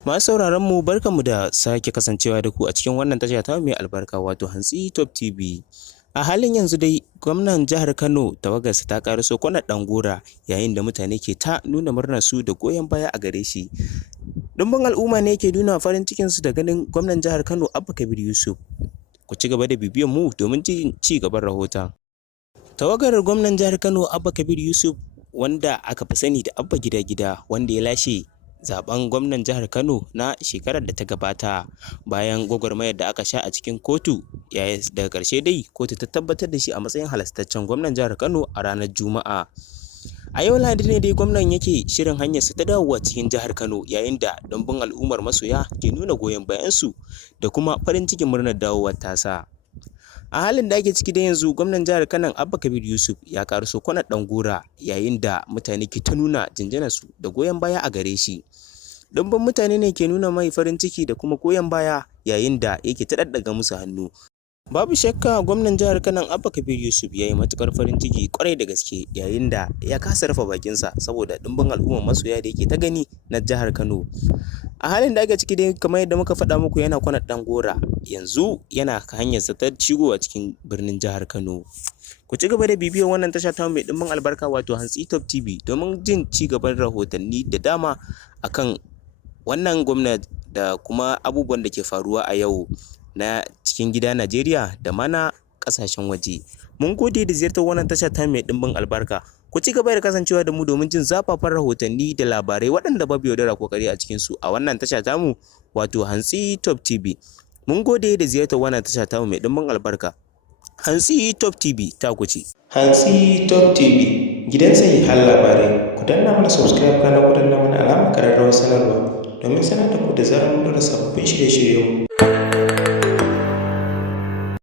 Masu sauraron mu barkanmu da sake kasancewa da ku a cikin wannan tasha ta mai albarka wato Hantsi Top TV. A halin yanzu dai gwamnan jihar Kano tawagarsa ta ƙaraso kwanar Ɗangora yayin da mutane ke ta nuna murnar su da goyon baya a gare shi. Ɗumbin al'umma ne ke nuna farin cikin su da ganin gwamnan jihar Kano Abba Kabir Yusuf. Ku ci gaba da bibiyan mu domin jin ci gaban rahoton. Tawagar gwamnan jihar Kano Abba Kabir Yusuf wanda aka fi sani da Abba Gida Gida wanda ya lashe zaben gwamnan jihar Kano na shekarar da ta gabata bayan gwagwarmayar da aka sha a cikin kotu daga ƙarshe dai kotu ta tabbatar da shi a matsayin halastaccen gwamnan jihar Kano a ranar Juma'a. A yau Lahadi ne dai gwamnan yake shirin hanyarsa ta dawowa cikin jihar Kano yayin da ɗumbin al'ummar masoya ke nuna goyon bayansu da kuma farin cikin murnar dawowar tasa. A halin da ake ciki da yanzu gwamnan jihar Kano Abba Kabir Yusuf ya karaso kwanar Ɗangora yayin da mutane ke ta nuna jinjinarsu da goyon baya a gare shi. Ɗumbin mutane ne ke nuna mai farin ciki da kuma goyon baya yayin da yake ta ɗaɗɗaga musu hannu. Babu shakka gwamnan jihar Kano Abba Kabir Yusuf ya yi matuƙar farin ciki ƙwarai da gaske yayin da ya kasa rufe bakinsa saboda ɗumbin al'ummar masoya da yake ta gani na jihar Kano. A halin da ake ciki dai kamar yadda muka faɗa muku yana kwanar Ɗangora yanzu yana hanyarsa ta shigowa cikin birnin jihar Kano. Ku ci gaba da bibiyar wannan tasha ta mai ɗumbin albarka wato Hantsi Top TV domin jin ci gaban rahotanni da dama akan wannan gwamnati da kuma abubuwan da ke faruwa a yau na cikin gida Najeriya da mana ƙasashen waje. Mun gode da ziyartar wannan tasha ta mai ɗimbin albarka. Ku ci gaba da kasancewa da mu domin jin zafafan rahotanni da labarai waɗanda babu yaudara ko ƙarya a cikinsu a wannan tasha tamu wato Hantsi Top TV. Mun gode da ziyartar wannan tasha tamu mai ɗimbin albarka. Hantsi Top TV ta kuce. Hantsi Top TV gidan har labarai. Ku danna mana subscribe kana ku danna mana alamar ƙararrawar sanarwa domin sanar da ku da zarar mun ɗora sababbin shirye-shiryenmu.